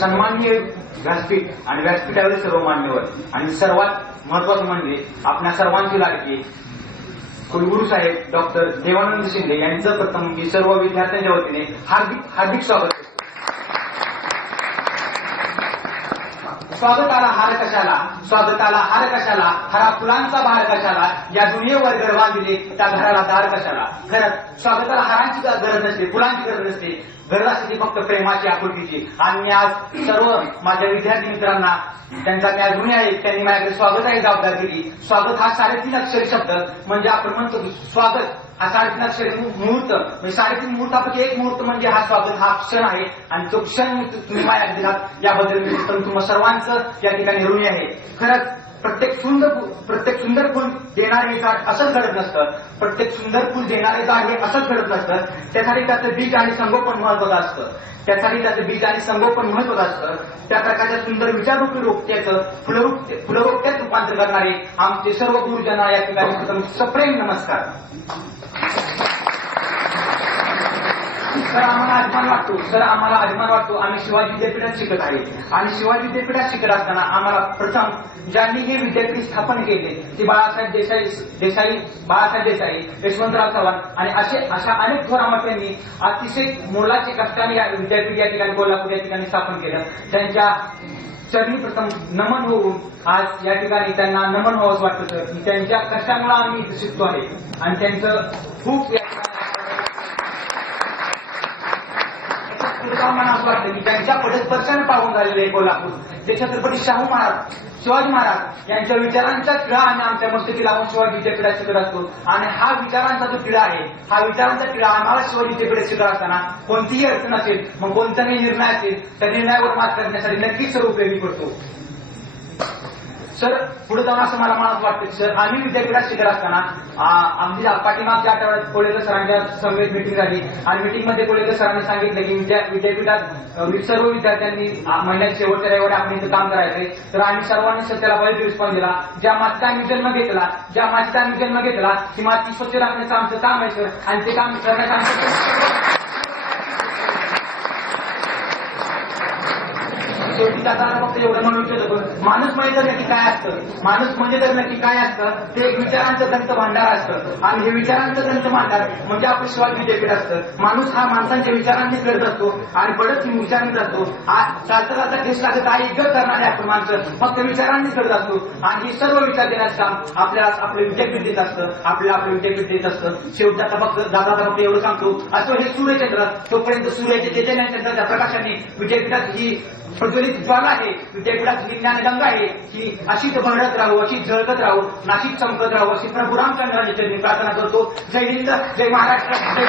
सन्माननीय व्यासपीठ आणि व्यासपीठावरील सर्व मान्यवर आणि सर्वात महत्वाचं म्हणजे आपल्या सर्वांची लाडकी कुलगुरू साहेब डॉक्टर देवानंद शिंदे यांचं प्रथम मी सर्व विद्यार्थ्यांच्या वतीने हार्दिक हार्दिक स्वागत स्वागताला हार कशाला? स्वागताला हार कशाला? हरा फुलांचा भार कशाला? या दुनियेवर घर बांधले त्या घराला दार कशाला? खरंच स्वागताला हारांची गरज नसते फुलांची गरज नसते. गरज असते फक्त प्रेमाची आपुलकीची. आणि आज सर्व माझ्या विद्यार्थी मित्रांना त्यांचा मी आज ऋणी आहे त्यांनी माझ्याकडे स्वागत आहे जबाबदार दिली. स्वागत हा साडेतीन अक्षरी शब्द म्हणजे आपण म्हणतो स्वागत. हा साडेतीन क्षण मुहूर्त. म्हणजे साडेतीन मुहूर्तापैकी एक मुहूर्त म्हणजे हा स्वागत हा क्षण आहे. आणि तो क्षण तुम्ही माया दिलात याबद्दल मी तुम्हाला सर्वांचं या ठिकाणी ऋणी आहे. खरंच प्रत्येक सुंदर प्रत्येक सुंदर फुल देणारे झाड असंच घडत नसतं. प्रत्येक सुंदर फुल देणारे झाड हे असंच घडत नसतं. त्यासाठी त्याचं बीज आणि संगोपन महत्वाचं असतं. त्यासाठी त्याचं बीज आणि संगोपन महत्वाचं असतं. त्या प्रकारच्या सुंदर विचाररूपी रोपट्याचं फुलरूप फुलरोपट्यात रूपांतर करणारे आमचे सर्व गुरुजना या ठिकाणी सप्रेम नमस्कार. सर आम्हाला अभिमान वाटतो. सर आम्हाला अभिमान वाटतो. आम्ही शिवाजी विद्यापीठात शिकत आहे. आणि शिवाजी विद्यापीठात शिकत असताना आम्हाला प्रथम ज्यांनी हे विद्यापीठ स्थापन केले ते बाळासाहेब देसाई देसाई बाळासाहेब देसाई यशवंतराव चव्हाण आणि असे अशा अनेक थोरामत्यांनी अतिशय मोलाचे कष्टाने या विद्यापीठ या ठिकाणी कोल्हापूर या ठिकाणी स्थापन केलं. त्यांच्या चरणी प्रथम नमन होऊन आज या ठिकाणी त्यांना नमन व्हावंच वाटतं सर. त्यांच्या कष्टामुळे आम्ही शिकतो आहे. आणि त्यांचं खूप या ठिकाणी असं वाटतं की त्यांच्या पदस्पर्शाने पाहून झालेलं आहे कोल्हापूर. ते छत्रपती शाहू महाराज शिवाजी महाराज यांच्या विचारांचा किडा आम्ही आमच्या मस्तकी लावून शिवाजी विद्यापीठात शिकत असतो. आणि हा विचारांचा जो किडा आहे हा विचारांचा किडा आम्हाला शिवाजी विद्यापीठात शिकत असताना कोणतीही अडचण असेल मग कोणताही निर्णय असेल त्या निर्णयावर मात करण्यासाठी नक्कीच सर्व उपयोगी पडतो सर पुढे जाऊन असं मला मनात वाटतं सर आम्ही विद्यापीठात शिकत असताना आमची पाठीमागच्या आठवड्यात कोळेकर सरांच्या समवेत मिटिंग झाली आणि मिटिंगमध्ये कोळेकर सरांनी सांगितलं की विद्यापीठात सर्व विद्यार्थ्यांनी महिन्यात शेवटच्या रविवारी आपण इथं काम करायचंय. तर आम्ही सर्वांनी सर त्याला रिस्पॉन्स दिला. ज्या मातीचा आम्ही जन्म घेतला ज्या मातीचा आम्ही जन्म घेतला ती माती स्वच्छ राखण्याचं आमचं काम आहे सर. आणि ते काम करण्याचं आमचं शेवटी जाताना फक्त एवढं म्हणून इच्छितो की माणूस म्हणजे तर नक्की काय असतं माणूस म्हणजे तर नक्की काय असतं ते विचारांचं त्यांचं भांडार असतं आणि हे विचारांचं त्यांचं भांडार म्हणजे आपण शिवाजी विद्यापीठ असतं माणूस हा माणसांच्या विचारांनी करत असतो आणि बडच विचारांनी जातो आज चालता चालता केस लागत आहे इज्जत करणारे आपण माणसं फक्त विचारांनी करत असतो आणि हे सर्व विचार देण्याचं काम आपल्याला आपलं विद्यापीठ देत असतं आपल्याला आपलं विद्यापीठ देत असतं शेवटचा फक्त दादा फक्त एवढं सांगतो असं हे सूर्यचंद्र तोपर्यंत सूर्याच्या चैतन्याच्या प्रकाशाने विद्यापीठात ही प्रज्वलित ज्वाला आहे. विद्यापीठात विज्ञान गंगा आहे. की अशीच भरत राहू अशी झळकत राहू नाशिक चमकत राहू अशी प्रभू रामचंद्राच्या प्रार्थना करतो. जय हिंद जय महाराष्ट्र जय